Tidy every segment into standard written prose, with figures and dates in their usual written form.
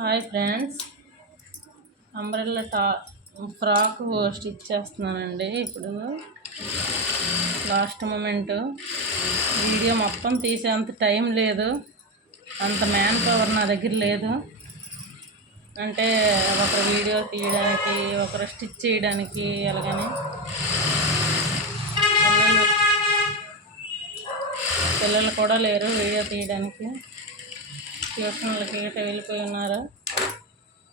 Hi friends, umbrella frock stitch చేస్తున్నానండి. ఇప్పుడు last moment video మొత్తం తీసేంత టైం లేదు, అంత మ్యాన్ పవర్ నా దగ్గర లేదు. అంటే ఒకరు వీడియో తీయడానికి, ఒకరు స్టిచ్ చేయడానికి, ఎలాగని పిల్లలు కూడా లేరు వీడియో తీయడానికి. ట్యూషన్లకి వెళ్ళిపోయి ఉన్నారు.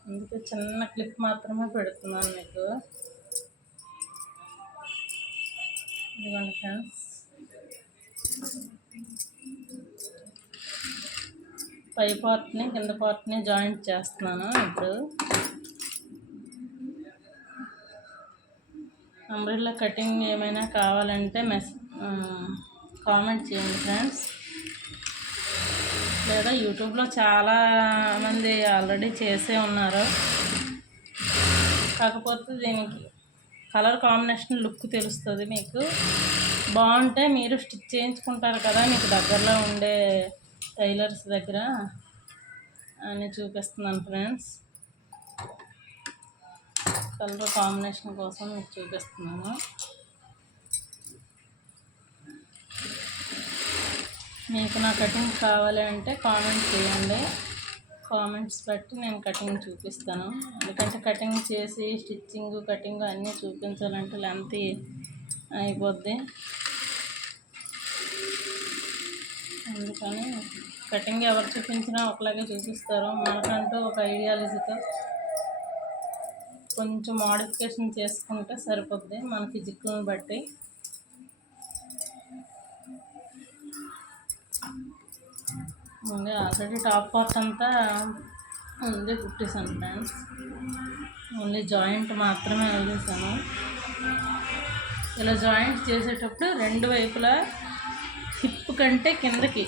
అందుకే చిన్న క్లిప్ మాత్రమే పెడుతున్నాను మీకు. ఇదిగోండి ఫ్రెండ్స్, పై పార్ట్ని కింద పార్ట్ని జాయింట్ చేస్తున్నాను. ఇప్పుడు అంబ్రెల్లా కటింగ్ ఏమైనా కావాలంటే కామెంట్ చేయండి ఫ్రెండ్స్. లేదా యూట్యూబ్లో చాలామంది ఆల్రెడీ చేసే ఉన్నారు. కాకపోతే దీనికి కలర్ కాంబినేషన్ లుక్ తెలుస్తుంది. మీకు బాగుంటే మీరు స్టిచ్ చేయించుకుంటారు కదా, మీకు దగ్గరలో ఉండే టైలర్స్ దగ్గర అని చూపిస్తున్నాను ఫ్రెండ్స్. కలర్ కాంబినేషన్ కోసం మీకు చూపిస్తున్నాను. మీకు నా కటింగ్ కావాలి అంటే కామెంట్ చేయండి. కామెంట్స్ బట్టి నేను కటింగ్ చూపిస్తాను. ఎందుకంటే కటింగ్ చేసి స్టిచ్చింగ్ కటింగ్ అన్నీ చూపించాలంటే లెంత్ అయిపోద్ది. అందుకని కటింగ్ ఎవరు చూపించినా ఒకలాగే చూపిస్తారు. మనకంటూ ఒక ఐడియాలజీతో కొంచెం మోడిఫికేషన్ చేసుకుంటే సరిపోద్ది మన ఫిజిక్ని బట్టి. ముందే ఆల్రెడీ టాప్ పార్ట్ అంతా ముందే కుట్టేసాను ఫ్రెండ్స్. ఓన్లీ జాయింట్ మాత్రమే వదిలేసాను. ఇలా జాయింట్ చేసేటప్పుడు రెండు వైపులా హిప్ కంటే కిందకి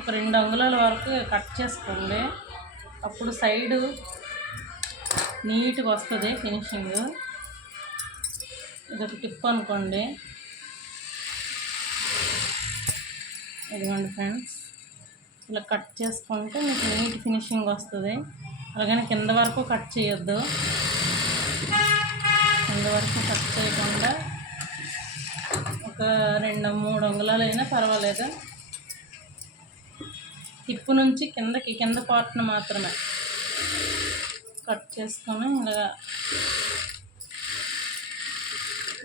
ఒక 2 అంగుళాల వరకు కట్ చేసుకోండి. అప్పుడు సైడు నీట్గా వస్తుంది ఫినిషింగ్. ఇదొక టిప్ అనుకోండి. ఇదిగోండి ఫ్రెండ్స్, ఇలా కట్ చేసుకుంటే మీకు నీట్ ఫినిషింగ్ వస్తుంది. అలాగని కింద వరకు కట్ చేయొద్దు. కింద వరకు కట్ చేయకుండా ఒక 2-3 అంగుళాలు అయినా పర్వాలేదు. హిప్ నుంచి కింద పార్ట్ను మాత్రమే కట్ చేసుకొని ఇలా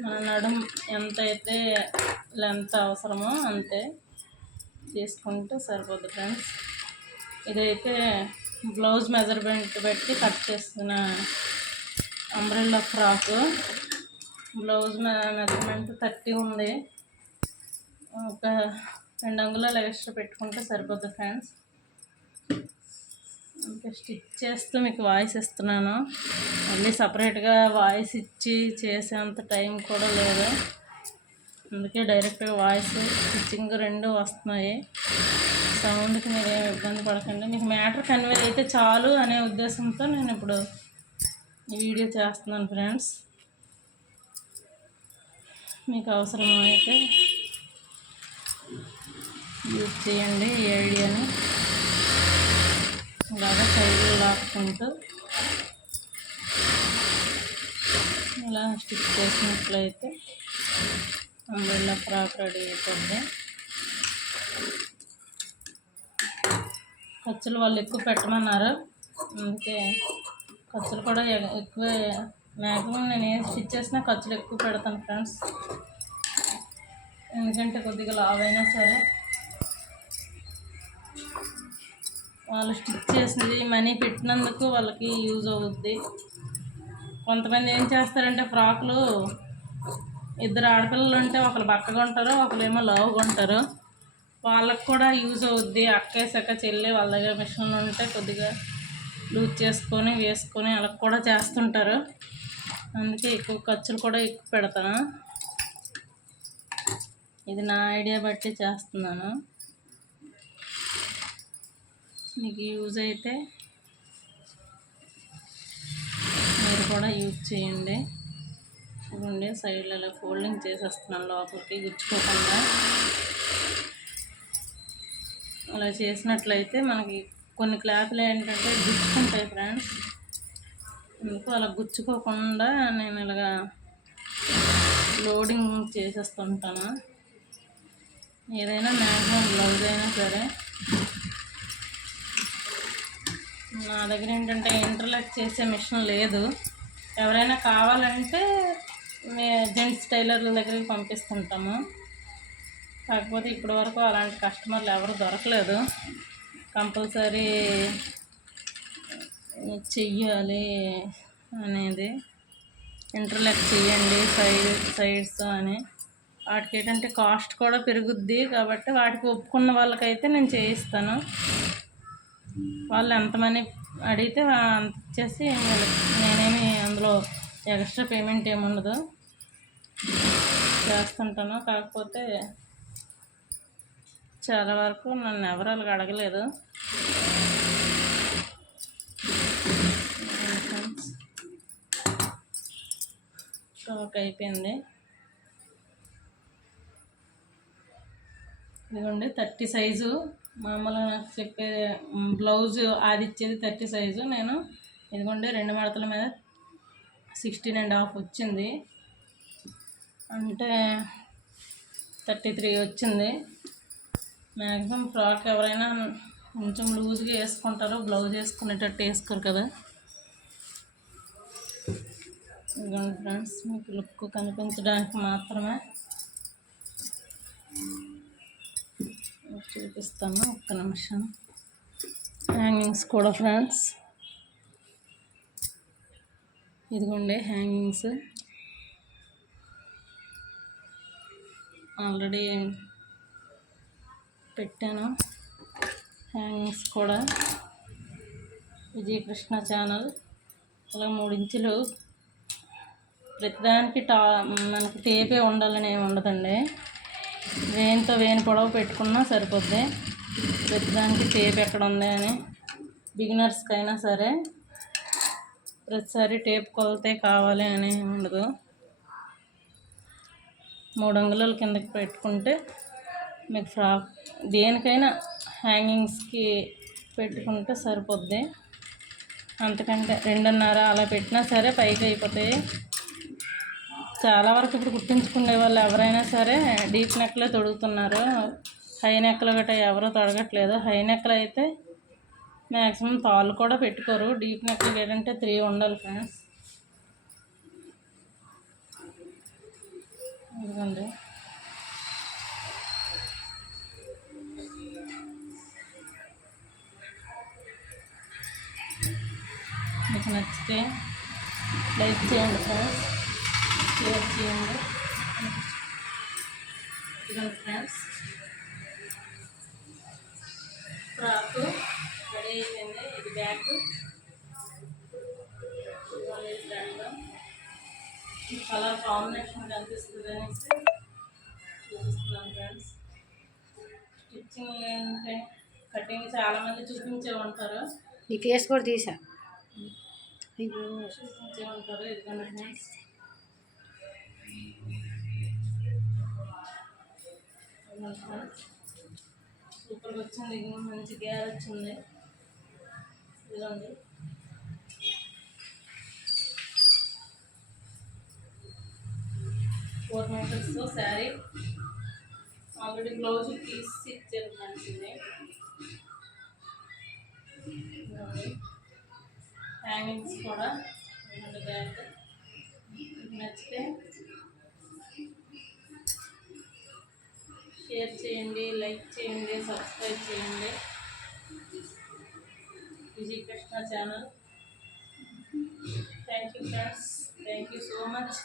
మన నడుం ఎంతైతే లెంత్ అవసరమో అంతే చేసుకుంటే సరిపోద్ది ఫ్రెండ్స్. ఇదైతే బ్లౌజ్ మెజర్మెంట్ పెట్టి కట్ చేస్తున్న అంబ్రెల్లా ఫ్రాక్. బ్లౌజ్ మెజర్మెంట్ 30 ఉంది. ఒక 2 అంగుళాలు ఎక్స్ట్రా పెట్టుకుంటే సరిపోద్ది ఫ్రెండ్స్. ఇంకా స్టిచ్ చేస్తూ మీకు వాయిస్ ఇస్తున్నాను. మళ్ళీ సపరేట్గా వాయిస్ ఇచ్చి చేసేంత టైం కూడా లేదు. అందుకే డైరెక్ట్గా వాయిస్ స్టిచ్చింగ్ 2 వస్తున్నాయి. సౌండ్కి మీరు ఏమి ఇబ్బంది పడకండి. మీకు మ్యాటర్ కన్వే అయితే చాలు అనే ఉద్దేశంతో నేను ఇప్పుడు ఈ వీడియో చేస్తున్నాను ఫ్రెండ్స్. మీకు అవసరమైతే యూజ్ చేయండి ఈ ఐడియాని. ఇలాగా సైడ్లు లాక్కుంటూ ఇలా స్టిచ్ చేసినట్లయితే అంబ్రెల్లా ఫ్రాక్ రెడీ అయిపోద్ది. ఖర్చులు వాళ్ళు ఎక్కువ పెట్టమన్నారు, అందుకే ఖర్చులు కూడా ఎక్కువ. మ్యాక్సిమం నేను ఏం స్టిచ్ చేసినా ఖర్చులు ఎక్కువ పెడతాను ఫ్రెండ్స్. ఎందుకంటే కొద్దిగా లావ్ అయినా సరే వాళ్ళు స్టిచ్ చేసింది మనీ పెట్టినందుకు వాళ్ళకి యూజ్ అవుద్ది. కొంతమంది ఏం చేస్తారంటే ఫ్రాకులు 2 ఆడపిల్లలు ఉంటే ఒకరు బక్కగా ఉంటారు, ఒకరేమో లావుగా ఉంటారు. వాళ్ళకు కూడా యూజ్ అవుద్ది. అక్కేసాక చెల్లి వాళ్ళ దగ్గర మిషన్ ఉంటే కొద్దిగా లూజ్ చేసుకొని వేసుకొని అలా కూడా చేస్తుంటారు. అందుకే ఎక్కువ ఖర్చులు కూడా ఎక్కువ పెడతాను. ఇది నా ఐడియా బట్టి చేస్తున్నాను. మీకు యూజ్ అయితే మీరు కూడా యూజ్ చేయండి. చూడండి, సైడ్లలో ఫోల్డింగ్ చేసేస్తున్నాను లోపలికి గుచ్చుకోకుండా. అలా చేసినట్లయితే మనకి కొన్ని క్లాత్లు ఏంటంటే గుచ్చుకుంటాయి ఫ్రెండ్స్, ఎందుకు అలా గుచ్చుకోకుండా నేను ఇలాగా లోడింగ్ చేసేస్తుంటాను. ఏదైనా మ్యాక్సిమం బ్లౌజ్ అయినా సరే. నా దగ్గర ఏంటంటే ఇంటర్లాక్ చేసే మిషన్ లేదు. ఎవరైనా కావాలంటే జెంట్స్ టైలర్ల దగ్గరికి పంపిస్తుంటాము. కాకపోతే ఇప్పటివరకు అలాంటి కస్టమర్లు ఎవరు దొరకలేదు. కంపల్సరీ చెయ్యాలి అనేది, ఇంటర్లాక్ చేయండి సైడ్స్ అని. వాటికి ఏంటంటే కాస్ట్ కూడా పెరుగుద్ది కాబట్టి వాటికి ఒప్పుకున్న వాళ్ళకైతే నేను చేయిస్తాను. వాళ్ళు ఎంతమని అడిగితే అంత ఇచ్చేసి నేనేమి అందులో ఎక్స్ట్రా పేమెంట్ ఏమి ఉండదు, చేస్తుంటాను. కాకపోతే చాలా వరకు నన్ను ఎవరు అలాగ అడగలేదు. స్టాక్ అయిపోయింది. ఇదిగోండి 30 సైజు. మామూలుగా చెప్పే బ్లౌజ్ అది ఇచ్చేది 30 సైజు. నేను ఇదిగోండి 2 మడతల మీద 16.5 వచ్చింది, అంటే 33 వచ్చింది. మ్యాక్సిమం ఫ్రాక్ ఎవరైనా కొంచెం లూజ్గా వేసుకుంటారు, బ్లౌజ్ వేసుకునేటట్టు వేసుకోరు కదా. ఇదిగోండి ఫ్రెండ్స్, మీకు లుక్ కనిపించడానికి మాత్రమే చూపిస్తాను, ఒక్క నిమిషం. హ్యాంగింగ్స్ కూడా ఫ్రెండ్స్, ఇదిగోండి హ్యాంగింగ్స్ ఆల్రెడీ పెట్టాను. హ్యాంగింగ్స్ కూడా విజయకృష్ణ ఛానల్. అలా 3 ఇంచులు ప్రతిదానికి మనకి టేపే ఉండాలని ఏమి ఉండదండి. వేని పొడవు పెట్టుకున్నా సరిపోద్ది. ప్రతిదానికి టేప్ ఎక్కడ ఉంది అని బిగినర్స్కి అయినా సరే ప్రతిసారి టేప్ కొలతే కావాలి అని ఉండదు. 3 అంగుళాల కిందకి పెట్టుకుంటే మీకు ఫ్రాక్ దేనికైనా హ్యాంగింగ్స్కి పెట్టుకుంటే సరిపోద్ది. అంతకంటే 2.5 అలా పెట్టినా సరే పైకి అయిపోతాయి. చాలా వరకు ఇప్పుడు కుట్టించుకునే వాళ్ళు ఎవరైనా సరే డీప్ నెక్లే తొడుగుతున్నారు. హై నెక్లు గట్రా ఎవరో తొడగట్లేదు. హై నెక్లు అయితే మ్యాక్సిమం తాళ్ళు కూడా పెట్టుకోరు. డీప్ నెక్లు ఏంటంటే 3 ఉండాలి ఫ్రెండ్స్. ఇదిగోండి మీకు నచ్చితే లైక్ చేయండి ఫ్రెండ్స్, షేర్ చేయండి. ఇదిగోండి ఫ్రెండ్స్, ఫ్రాక్ రెడీ అయిపోయింది. ఇది బ్యాక్, కలర్ కాంబినేషన్ కనిపిస్తుంది అనేసి చూపిస్తున్నాను ఫ్రెండ్స్. స్టిచ్చింగ్ ఏంటంటే కటింగ్ చాలామంది చూపించే ఉంటారు, ఈ ఫేస్ కూడా తీసా చూపించే ఉంటారు. ఇదిగోండి ఫ్రెండ్స్, సూపర్గా వచ్చింది. మంచి గేర్ వచ్చింది. ఇదిగోండి 4 మీటర్స్తో శారీ. ఆల్రెడీ బ్లౌజ్ తీసి ఇచ్చారు ఫ్రెండ్స్. ఇది హ్యాంగింగ్స్ కూడా బ్యాక్. నచ్చితే షేర్ చేయండి, లైక్ చేయండి, సబ్స్క్రైబ్ చేయండి Vijayakrishna channel. Thank you friends, thank you so much.